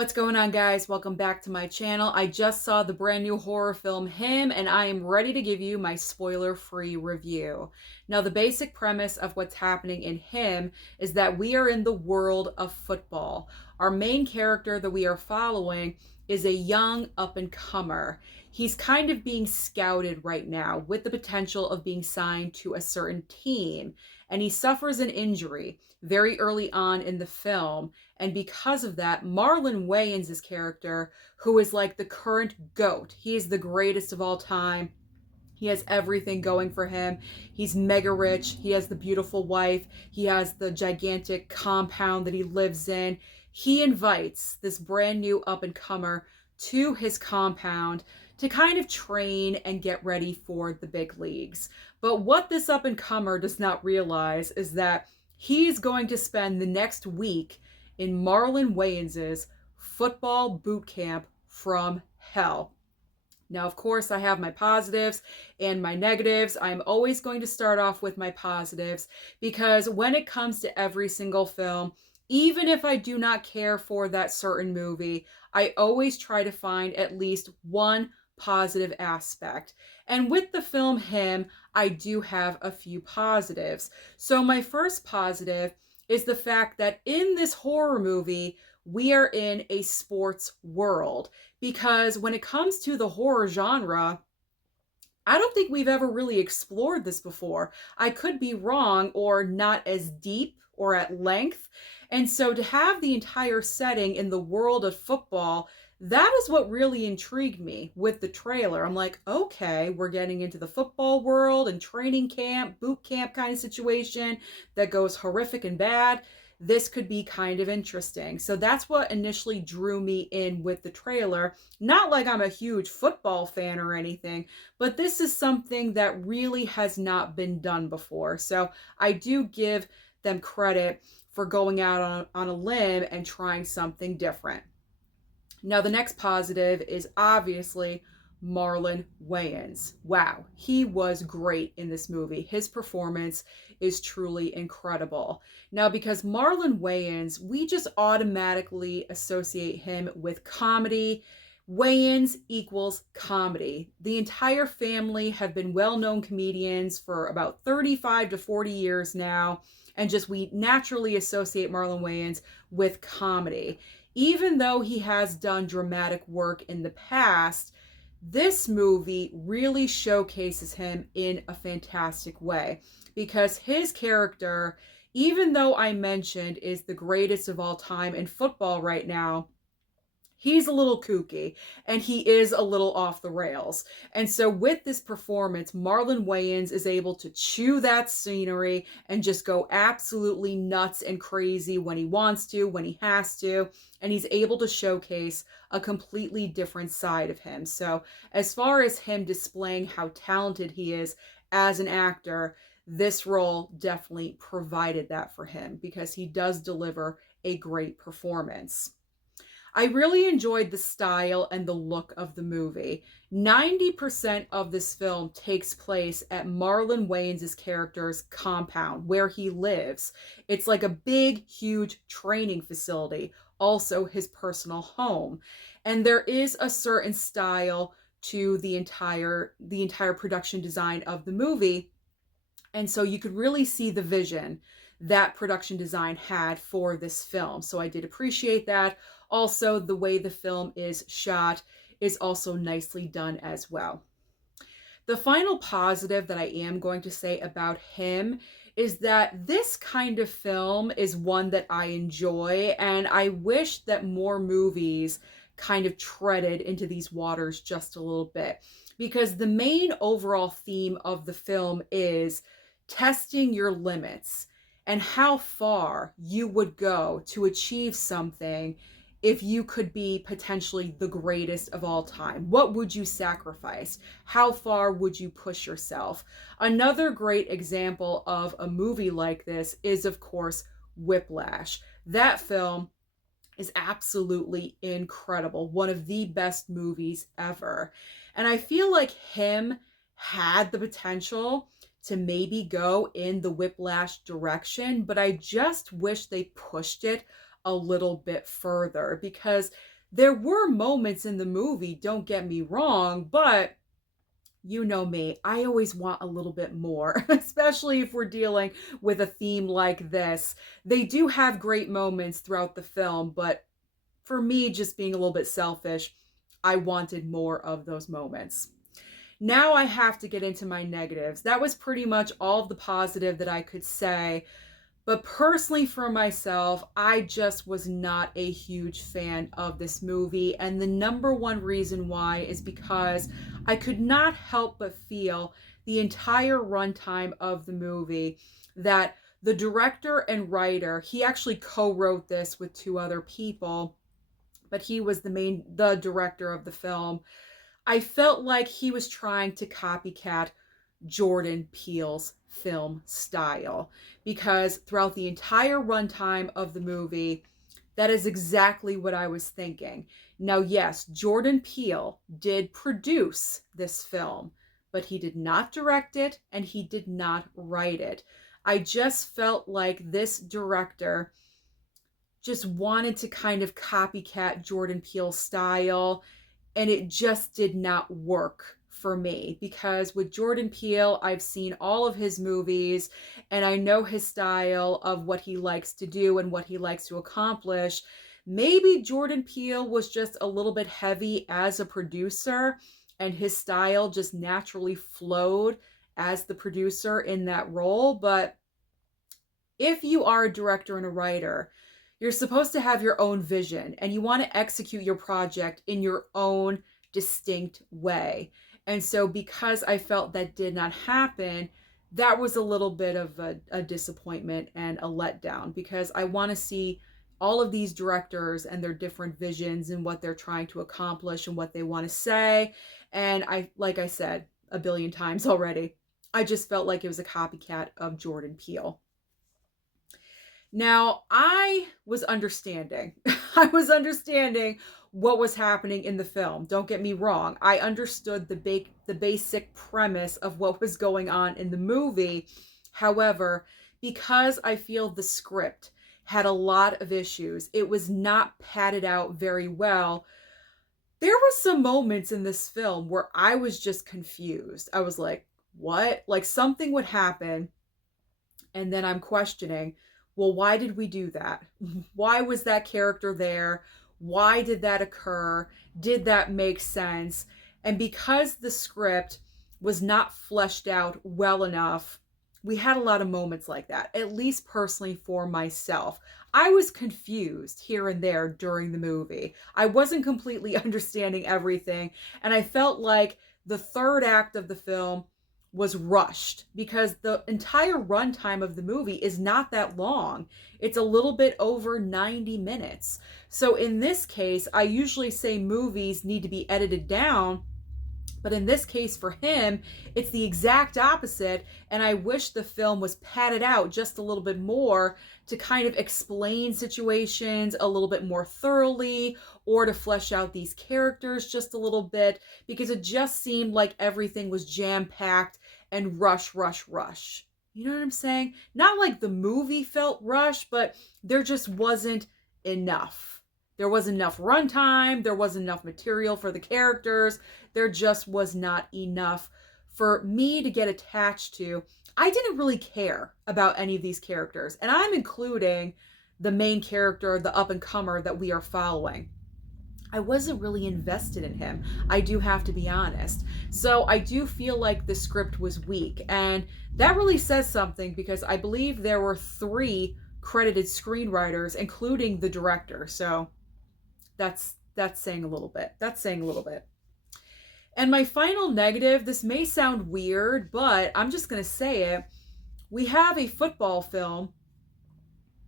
What's going on, guys? Welcome back to my channel. I just saw the brand new horror film Him, and I am ready to give you my spoiler-free review. Now, the basic premise of what's happening in Him is that we are in the world of football. Our main character that we are following is a young up-and-comer. He's kind of being scouted right now with the potential of being signed to a certain team, and he suffers an injury very early on in the film. And because of that, Marlon Wayans' character, who is like the current GOAT, he is the greatest of all time. He has everything going for him. He's mega rich. He has the beautiful wife. He has the gigantic compound that he lives in. He invites this brand new up and comer to his compound to kind of train and get ready for the big leagues. But what this up and comer does not realize is that he's going to spend the next week in Marlon Wayans' football boot camp from hell. Now, of course, I have my positives and my negatives. I'm always going to start off with my positives because when it comes to every single film, even if I do not care for that certain movie, I always try to find at least one positive aspect. And with the film Him, I do have a few positives. So my first positive is the fact that in this horror movie, we are in a sports world. Because when it comes to the horror genre, I don't think we've ever really explored this before. I could be wrong or not as deep or at length. And so to have the entire setting in the world of football, that is what really intrigued me with the trailer. I'm like, okay, we're getting into the football world and training camp, boot camp kind of situation that goes horrific and bad. This could be kind of interesting. So that's what initially drew me in with the trailer. Not like I'm a huge football fan or anything, but this is something that really has not been done before. So I do give them credit for going out on a limb and trying something different. Now, the next positive is obviously Marlon Wayans. Wow, he was great in this movie. His performance is truly incredible. Now, because Marlon Wayans, we just automatically associate him with comedy. Wayans equals comedy. The entire family have been well-known comedians for about 35 to 40 years now, and just we naturally associate Marlon Wayans with comedy. Even though he has done dramatic work in the past, this movie really showcases him in a fantastic way because his character, even though I mentioned is the greatest of all time in football right now, he's a little kooky and he is a little off the rails. And so with this performance, Marlon Wayans is able to chew that scenery and just go absolutely nuts and crazy when he wants to, when he has to, and he's able to showcase a completely different side of him. So as far as him displaying how talented he is as an actor, this role definitely provided that for him because he does deliver a great performance. I really enjoyed the style and the look of the movie. 90% of this film takes place at Marlon Wayans' character's compound, where he lives. It's like a big, huge training facility, also his personal home. And there is a certain style to the entire production design of the movie. And so you could really see the vision that production design had for this film. So I did appreciate that. Also, the way the film is shot is also nicely done as well. The final positive that I am going to say about Him is that this kind of film is one that I enjoy, and I wish that more movies kind of treaded into these waters just a little bit, because the main overall theme of the film is testing your limits and how far you would go to achieve something if you could be potentially the greatest of all time. What would you sacrifice? How far would you push yourself? Another great example of a movie like this is, of course, Whiplash. That film is absolutely incredible. One of the best movies ever. And I feel like Him had the potential to maybe go in the Whiplash direction, but I just wish they pushed it a little bit further, because there were moments in the movie, don't get me wrong, but you know me, I always want a little bit more, especially if we're dealing with a theme like this. They do have great moments throughout the film, but for me, just being a little bit selfish, I wanted more of those moments. Now I have to get into my negatives. That was pretty much all of the positive that I could say. But personally, for myself, I just was not a huge fan of this movie. And the number one reason why is because I could not help but feel the entire runtime of the movie that the director and writer, he actually co-wrote this with two other people, but he was the director of the film. I felt like he was trying to copycat Jordan Peele's film style, because throughout the entire runtime of the movie, that is exactly what I was thinking. Now, yes, Jordan Peele did produce this film, but he did not direct it and he did not write it. I just felt like this director just wanted to kind of copycat Jordan Peele's style, and it just did not work for me, because with Jordan Peele, I've seen all of his movies and I know his style of what he likes to do and what he likes to accomplish. Maybe Jordan Peele was just a little bit heavy as a producer and his style just naturally flowed as the producer in that role, but if you are a director and a writer, you're supposed to have your own vision and you want to execute your project in your own distinct way. And so, because I felt that did not happen, that was a little bit of a disappointment and a letdown, because I want to see all of these directors and their different visions and what they're trying to accomplish and what they want to say. And like I said a billion times already, I just felt like it was a copycat of Jordan Peele. Now, I was understanding. I was understanding what was happening in the film. Don't get me wrong. I understood the basic premise of what was going on in the movie. However, because I feel the script had a lot of issues, it was not padded out very well. There were some moments in this film where I was just confused. I was like, what? Like, something would happen and then I'm questioning, well, why did we do that? Why was that character there? Why did that occur? Did that make sense? And because the script was not fleshed out well enough, we had a lot of moments like that, at least personally for myself. I was confused here and there during the movie. I wasn't completely understanding everything, and I felt like the third act of the film was rushed, because the entire runtime of the movie is not that long. It's a little bit over 90 minutes. So in this case, I usually say movies need to be edited down, but in this case for him, it's the exact opposite, and I wish the film was padded out just a little bit more to kind of explain situations a little bit more thoroughly, or to flesh out these characters just a little bit, because it just seemed like everything was jam-packed and rush, rush, rush. You know what I'm saying? Not like the movie felt rushed, but there just wasn't enough. There wasn't enough runtime. There wasn't enough material for the characters. There just was not enough for me to get attached to. I didn't really care about any of these characters, and I'm including the main character, the up-and-comer that we are following. I wasn't really invested in him. I do have to be honest. So I do feel like the script was weak, and that really says something, because I believe there were 3 credited screenwriters, including the director. So that's saying a little bit. That's saying a little bit. And my final negative, this may sound weird, but I'm just going to say it. We have a football film,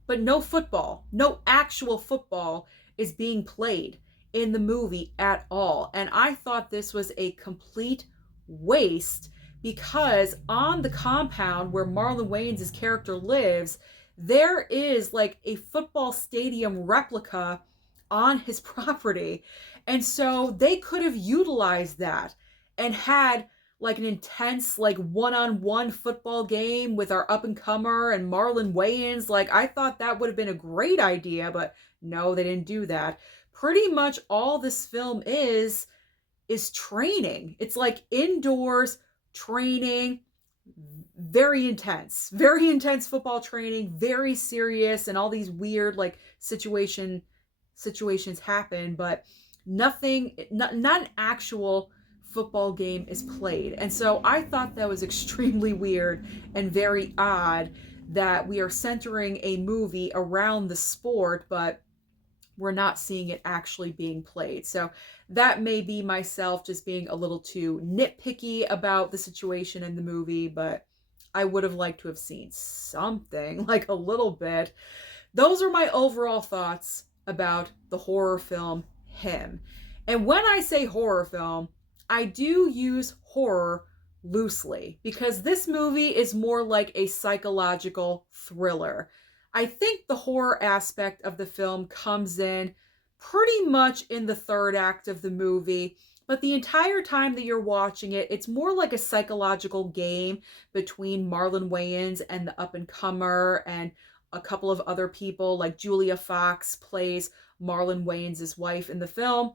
but no football, no actual football is being played in the movie at all. And I thought this was a complete waste, because on the compound where Marlon Wayans' character lives, there is like a football stadium replica on his property. And so they could have utilized that and had like an intense, like one-on-one football game with our up-and-comer and Marlon Wayans. Like, I thought that would have been a great idea, but no, they didn't do that. Pretty much all this film is training. It's like indoors training, very intense football training, very serious, and all these weird like situations happen, but nothing, not an actual football game is played. And so I thought that was extremely weird and very odd that we are centering a movie around the sport, but we're not seeing it actually being played. So that may be myself just being a little too nitpicky about the situation in the movie, but I would have liked to have seen something, like a little bit. Those are my overall thoughts about the horror film Him. And when I say horror film, I do use horror loosely because this movie is more like a psychological thriller. I think the horror aspect of the film comes in pretty much in the third act of the movie, but the entire time that you're watching it, it's more like a psychological game between Marlon Wayans and the up-and-comer and a couple of other people. Like Julia Fox plays Marlon Wayans' wife in the film.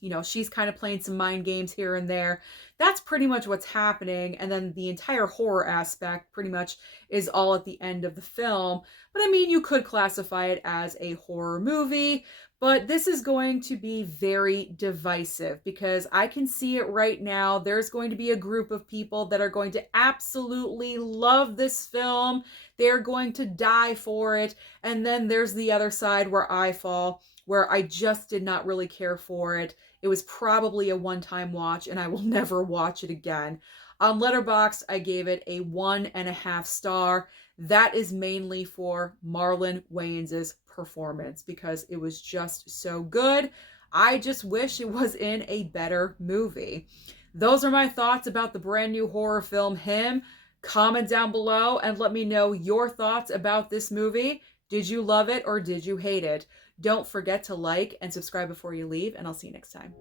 You know, she's kind of playing some mind games here and there. That's pretty much what's happening. And then the entire horror aspect pretty much is all at the end of the film. But I mean, you could classify it as a horror movie, but this is going to be very divisive because I can see it right now. There's going to be a group of people that are going to absolutely love this film. They're going to die for it. And then there's the other side where I fall, where I just did not really care for it. It was probably a one-time watch and I will never watch it again. On Letterboxd, I gave it a 1.5 star. That is mainly for Marlon Wayans' performance because it was just so good. I just wish it was in a better movie. Those are my thoughts about the brand new horror film Him. Comment down below and let me know your thoughts about this movie. Did you love it or did you hate it? Don't forget to like and subscribe before you leave, and I'll see you next time.